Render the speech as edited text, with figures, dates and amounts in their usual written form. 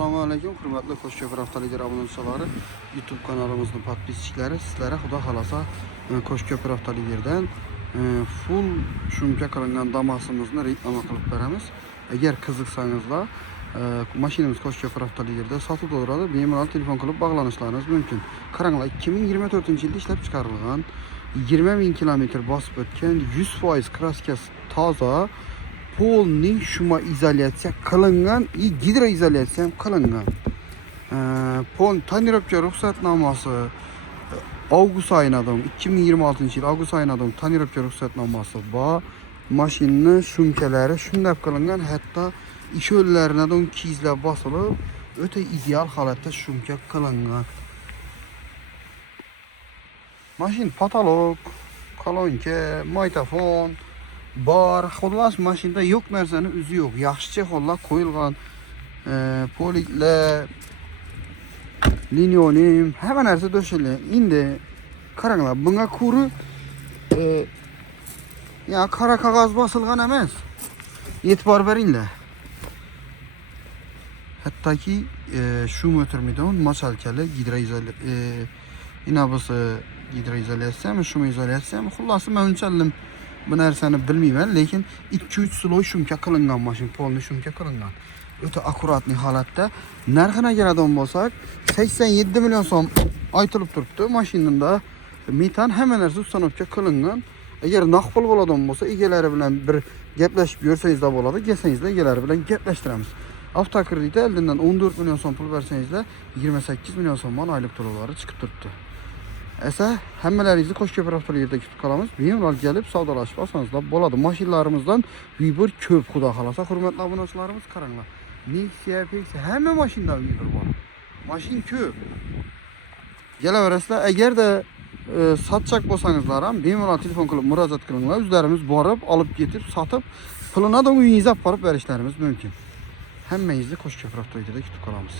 Assalomu alaykum, hurmatli Qo'shko'pir avtoligер abunachilari, YouTube kanalımızın podpischiklari, sizlarga xudo xolasa Qo'shko'pir avtoligerdan full shumka qilingan Damas'imizni reklama qilib beramiz. Agar qiziqsangizlar, mashinamiz Qo'shko'pir avtoligerda sotib o'tiradi, bemalol telefon qilib bog'lanishlaringiz mumkin. Qaranglar, 2024-yilda ishlab chiqarilgan, 20.000 kilometr bosib o'tgan, 100% kraskasi toza, polning shuma izolyatsiya qilingan, gidroizolyatsiya ham qilingan. Pol tonirovka ruxsatnomasi avgust oyida 2026-yil avgust oyida tonirovka ruxsatnomasi bor. Mashinning shumkalari shunday qilingan, hatto ish yo'llarida kiyizlar bosilib, o'ta ideal holatda shumka qilingan. Mashina patolog, kolonka, magnitofon bor. Xullas mashinada yo'q narsani o'zi yo'q. Yaxshi hollar qo'yilgan. Poliklar, linoleum, hamma narsa döşeli. Endi qaranglar, bunga ko'ri ya qora qog'oz bosilgan emas. E'tibor beringlar. Hattoki shum o'tirmaydigan machalkali gidroizolyatsiyami, shum izolyatsiyami, xullas men unchalik bu narsani bilmayman, lekin 2-3 sloy shumka qilingan mashina, polni shumka qilingan. O'ta akkuratli holatda. Narxini keladigan bo'lsak, 87 million so'm aytilib turibdi. Mashinada metan hamma narsa ustanobga qilingan. Agar naqd pul bo'ladigan bo'lsa, egalari bilan bir gaplashib yursangiz bo'ladi, kelsangizlar egalari bilan gaplashtiramiz. Avtokreditda eldan 14 million so'm pul bersangizlar, 28 million so'mdan oylik to'lovlari chiqib turibdi. Esa hammalaringizni Qo'shko'pir avtoligerda kutib qolamiz. Bemalol kelib savdolashib olsangizlar bo'ladi. Mashinalarimizdan Vibur ko'p, xudo xolasa. Hurmatli obunachilarimiz, qaranglar. Nexia, Pexia, hamma mashinada Vibur bor. Mashin ko'p. Kelaverasizlar, agarda sotchak bo'lsangizlar ham bemalol telefon qilib murojaat qilinglar. O'zlarimiz borib, olib ketib, sotib, pulini uyingizga olib borib berishlarimiz mumkin. Hammangizni Qo'shko'pir avtoligerda kutib qolamiz.